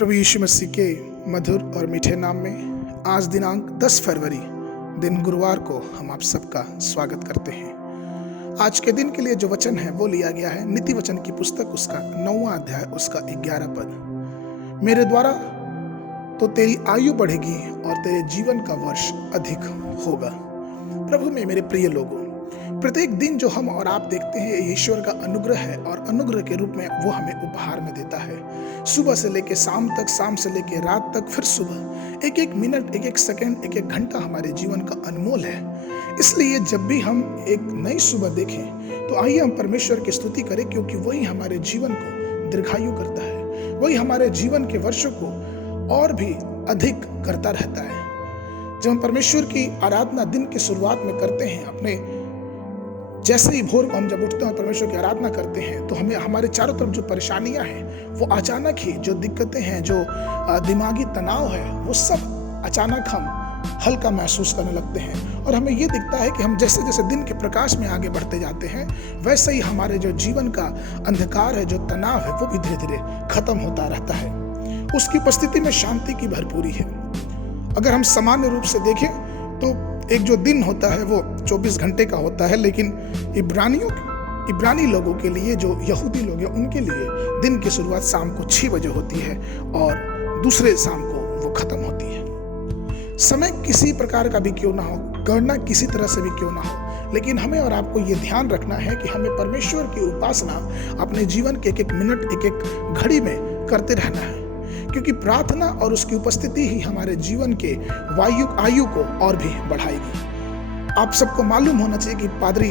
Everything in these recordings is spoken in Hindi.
प्रभु यीशु मसीह के मधुर और मीठे नाम में आज दिनांक 10 फरवरी दिन गुरुवार को हम आप सबका स्वागत करते हैं। आज के दिन के लिए जो वचन है वो लिया गया है नीति वचन की पुस्तक उसका 9वां अध्याय उसका 11 पद। मेरे द्वारा तो तेरी आयु बढ़ेगी और तेरे जीवन का वर्ष अधिक होगा। प्रभु में मेरे प्रिय लोगों, प्रत्येक दिन जो हम और आप देखते हैं ईश्वर का अनुग्रह है और अनुग्रह के रूप में वो हमें उपहार में देता है। सुबह से लेके शाम तक, शाम से लेके रात तक, फिर सुबह, एक एक मिनट, एक एक सेकंड, एक एक घंटा हमारे जीवन का अनमोल है। इसलिए जब भी हम एक नई सुबह देखें तो आइए हम परमेश्वर की स्तुति करें, क्योंकि वही हमारे जीवन को दीर्घायु करता है, वही हमारे जीवन के वर्षों को और भी अधिक करता रहता है। जब हम परमेश्वर की आराधना दिन की शुरुआत में करते हैं, अपने जैसे ही भोर को हम जब उठते हैं परमेश्वर की आराधना करते हैं, तो हमें हमारे चारों तरफ जो परेशानियां हैं, वो अचानक ही जो दिक्कतें हैं, जो दिमागी तनाव है, वो सब अचानक हम हल्का महसूस करने लगते हैं। और हमें ये दिखता है कि हम जैसे जैसे दिन के प्रकाश में आगे बढ़ते जाते हैं, वैसे ही हमारे जो जीवन का अंधकार है, जो तनाव है, वो भी धीरे धीरे खत्म होता रहता है। उसकी उपस्थिति में शांति की भरपूरी है। अगर हम सामान्य रूप से देखें तो एक जो दिन होता है वो 24 घंटे का होता है, लेकिन इब्रानी लोगों के लिए, जो यहूदी लोग हैं, उनके लिए दिन की शुरुआत शाम को 6 बजे होती है और दूसरे शाम को वो खत्म होती है। समय किसी प्रकार का भी क्यों ना हो, गणना किसी तरह से भी क्यों ना हो, लेकिन हमें और आपको ये ध्यान रखना है कि हमें परमेश्वर की उपासना अपने जीवन के एक एक मिनट, एक एक घड़ी में करते रहना है, क्योंकि प्रार्थना और उसकी उपस्थिति ही हमारे जीवन के आयु को और भी बढ़ाएगी। आप सबको मालूम होना चाहिए कि पादरी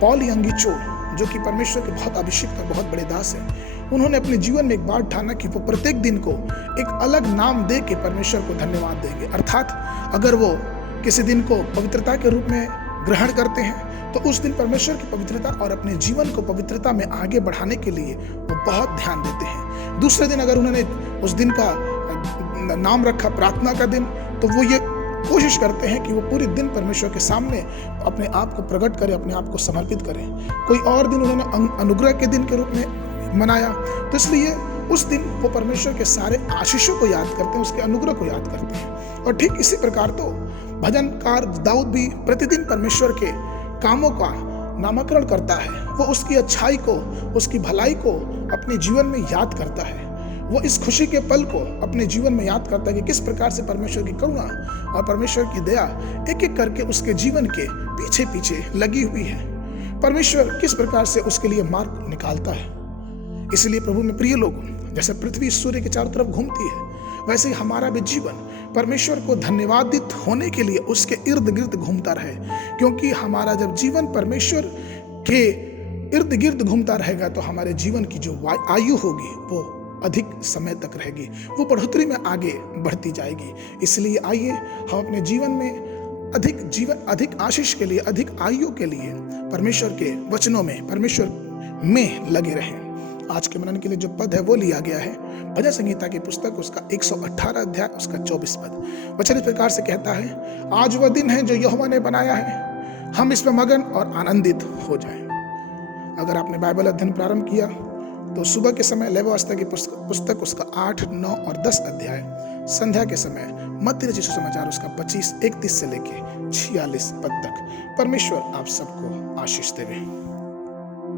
पॉल यंगीचो, जो कि परमेश्वर के बहुत अभिषिक्त और बहुत बड़े दास हैं, उन्होंने अपने जीवन में एक बात ठाना कि वो प्रत्येक दिन को एक अलग नाम दे के परमेश्वर को धन्यवाद देंगे। अर्थात अगर वो किसी दिन को पवित्रता के रूप में ग्रहण करते हैं तो उस दिन परमेश्वर की पवित्रता और अपने जीवन को पवित्रता में आगे बढ़ाने के लिए वो बहुत ध्यान देते हैं। दूसरे दिन अगर उन्होंने उस दिन का नाम रखा प्रार्थना का दिन, तो वो ये कोशिश करते हैं कि वो पूरे दिन परमेश्वर के सामने अपने आप को प्रकट करें, अपने आप को समर्पित करें। कोई और दिन उन्होंने अनुग्रह के दिन के रूप में मनाया, तो इसलिए उस दिन वो परमेश्वर के सारे आशीषों को याद करते हैं, उसके अनुग्रह को याद करते हैं। और ठीक इसी प्रकार तो भजनकार दाऊद भी प्रतिदिन परमेश्वर के कामों का नामकरण करता है। वो उसकी अच्छाई को, उसकी भलाई को अपने जीवन में याद करता है। वो इस खुशी के पल को अपने जीवन में याद करता है कि किस प्रकार से परमेश्वर की करुणा और परमेश्वर की दया एक एक करके उसके जीवन के पीछे पीछे लगी हुई है। परमेश्वर किस प्रकार से उसके लिए मार्ग निकालता है। इसलिए प्रभु में प्रिय लोगों, जैसे पृथ्वी सूर्य के चारों तरफ घूमती है, वैसे ही हमारा भी जीवन परमेश्वर को धन्यवादित होने के लिए उसके इर्द गिर्द घूमता रहे, क्योंकि हमारा जब जीवन परमेश्वर के इर्द गिर्द घूमता रहेगा तो हमारे जीवन की जो आयु होगी वो अधिक समय तक रहेगी, वो बढ़ोतरी में आगे बढ़ती जाएगी। इसलिए आइए हम अपने जीवन में अधिक आशीष के लिए, अधिक आयु के लिए परमेश्वर के वचनों में, परमेश्वर में लगे रहें। आज के मनन के लिए जो पद है वो लिया गया है भजन संहिता की पुस्तक उसका 118 अध्याय उसका 24 पद। वचन इस प्रकार से कहता है, आज वह दिन है जो यहोवा ने बनाया है, हम इसमें मगन और आनंदित हो जाएं। अगर आपने बाइबल अध्ययन प्रारंभ किया तो सुबह के समय लेवावस्था की पुस्तक उसका 8, 9 और 10 अध्याय, संध्या के समय मत्ती रचित सुसमाचार उसका 25, 31 से लेके 46 पद तक। परमेश्वर आप सबको आशीष देवे।